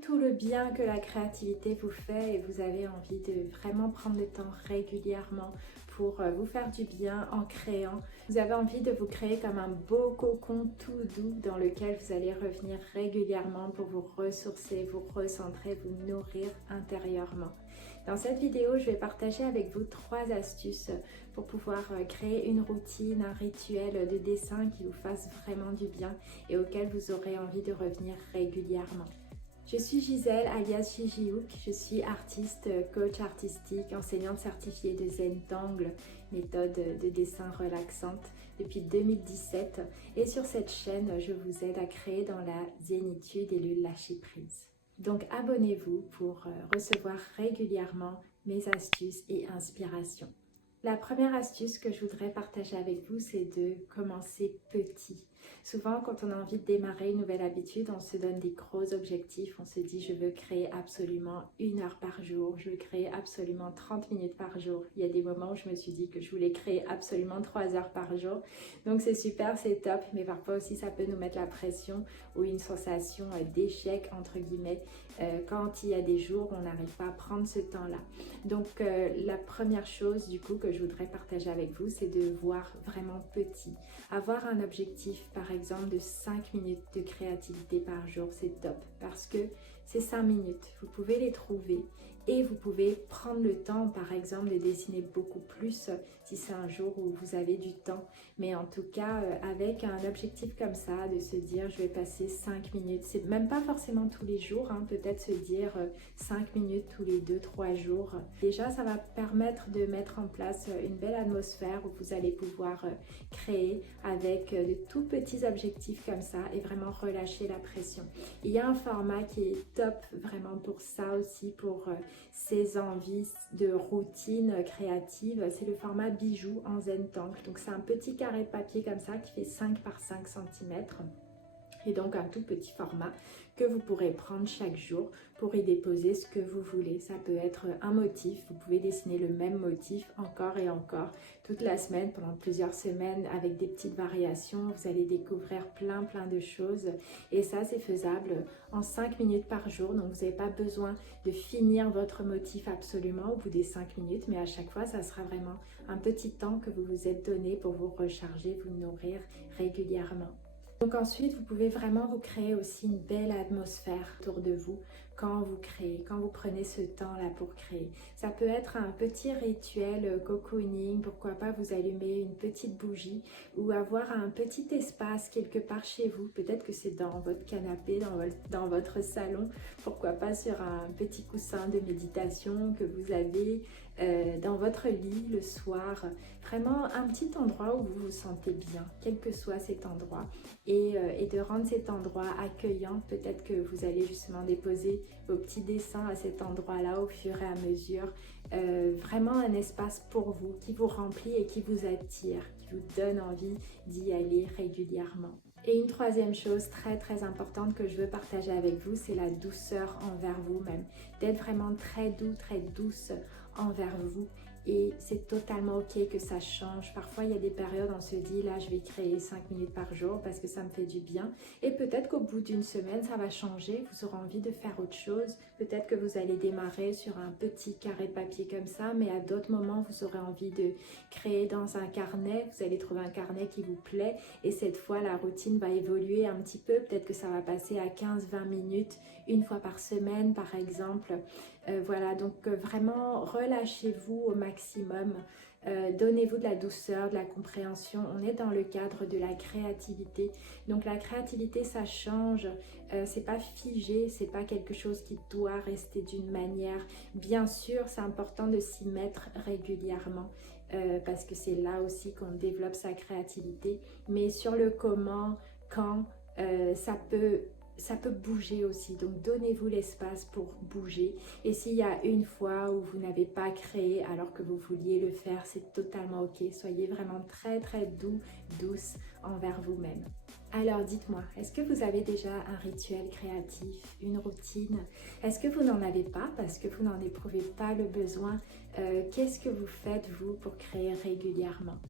tout le bien que la créativité vous fait et vous avez envie de vraiment prendre le temps régulièrement pour vous faire du bien en créant. Vous avez envie de vous créer comme un beau cocon tout doux dans lequel vous allez revenir régulièrement pour vous ressourcer, vous recentrer, vous nourrir intérieurement. Dans cette vidéo, je vais partager avec vous 3 astuces pour pouvoir créer une routine, un rituel de dessin qui vous fasse vraiment du bien et auquel vous aurez envie de revenir régulièrement. Je suis Gisèle, alias Gigi Hook. Je suis artiste, coach artistique, enseignante certifiée de Zentangle, méthode de dessin relaxante depuis 2017. Et sur cette chaîne, je vous aide à créer dans la zénitude et le lâcher-prise. Donc abonnez-vous pour recevoir régulièrement mes astuces et inspirations. La première astuce que je voudrais partager avec vous, c'est de commencer petit. Souvent, quand on a envie de démarrer une nouvelle habitude, on se donne des gros objectifs. On se dit, je veux créer absolument 1 heure par jour. Je veux créer absolument 30 minutes par jour. Il y a des moments où je me suis dit que je voulais créer absolument 3 heures par jour. Donc, c'est super, c'est top. Mais parfois aussi, ça peut nous mettre la pression ou une sensation d'échec, entre guillemets, quand il y a des jours où on n'arrive pas à prendre ce temps-là. Donc, la première chose, du coup, que je voudrais partager avec vous, c'est de voir vraiment petit. Avoir un objectif, par exemple, de 5 minutes de créativité par jour, c'est top parce que c'est 5 minutes. Vous pouvez les trouver et vous pouvez prendre le temps, par exemple, de dessiner beaucoup plus si c'est un jour où vous avez du temps. Mais en tout cas, avec un objectif comme ça, de se dire je vais passer 5 minutes, c'est même pas forcément tous les jours, hein, peut-être se dire 5 minutes tous les 2-3 jours. Déjà, ça va permettre de mettre en place une belle atmosphère où vous allez pouvoir créer avec de tout petits objectifs comme ça et vraiment relâcher la pression. Il y a un format qui est top vraiment pour ça aussi, pour ces envies de routine créative, c'est le format bijou en Zentangle. Donc c'est un petit carré de papier comme ça qui fait 5 par 5 cm et donc un tout petit format que vous pourrez prendre chaque jour pour y déposer ce que vous voulez. Ça peut être un motif, vous pouvez dessiner le même motif encore et encore toute la semaine pendant plusieurs semaines avec des petites variations. Vous allez découvrir plein de choses et ça c'est faisable en 5 minutes par jour. Donc vous n'avez pas besoin de finir votre motif absolument au bout des 5 minutes, mais à chaque fois ça sera vraiment un petit temps que vous vous êtes donné pour vous recharger, vous nourrir régulièrement. Donc ensuite, vous pouvez vraiment vous créer aussi une belle atmosphère autour de vous quand vous créez, quand vous prenez ce temps-là pour créer. Ça peut être un petit rituel cocooning, pourquoi pas vous allumer une petite bougie ou avoir un petit espace quelque part chez vous. Peut-être que c'est dans votre canapé, dans votre salon, pourquoi pas sur un petit coussin de méditation que vous avez dans votre lit le soir. Vraiment un petit endroit où vous vous sentez bien, quel que soit cet endroit. Et de rendre cet endroit accueillant. Peut-être que vous allez justement déposer vos petits dessins à cet endroit-là au fur et à mesure. Vraiment un espace pour vous, qui vous remplit et qui vous attire, qui vous donne envie d'y aller régulièrement. Et une troisième chose très importante que je veux partager avec vous, c'est la douceur envers vous-même. D'être vraiment très doux, très douce envers vous. Et c'est totalement ok que ça change. Parfois, il y a des périodes où on se dit, là, je vais créer 5 minutes par jour parce que ça me fait du bien. Et peut-être qu'au bout d'une semaine, ça va changer. Vous aurez envie de faire autre chose. Peut-être que vous allez démarrer sur un petit carré de papier comme ça, mais à d'autres moments, vous aurez envie de créer dans un carnet. Vous allez trouver un carnet qui vous plaît. Et cette fois, la routine va évoluer un petit peu. Peut-être que ça va passer à 15-20 minutes, 1 fois par semaine, par exemple. Voilà, donc vraiment relâchez-vous au maximum, donnez-vous de la douceur, de la compréhension. On est dans le cadre de la créativité, donc la créativité ça change, c'est pas figé, c'est pas quelque chose qui doit rester d'une manière. Bien sûr, c'est important de s'y mettre régulièrement parce que c'est là aussi qu'on développe sa créativité, mais sur le comment, quand, ça peut bouger aussi, donc donnez-vous l'espace pour bouger. Et s'il y a une fois où vous n'avez pas créé alors que vous vouliez le faire, c'est totalement ok. Soyez vraiment très douce envers vous-même. Alors dites-moi, est-ce que vous avez déjà un rituel créatif, une routine? Est-ce que vous n'en avez pas parce que vous n'en éprouvez pas le besoin? Qu'est-ce que vous faites vous pour créer régulièrement?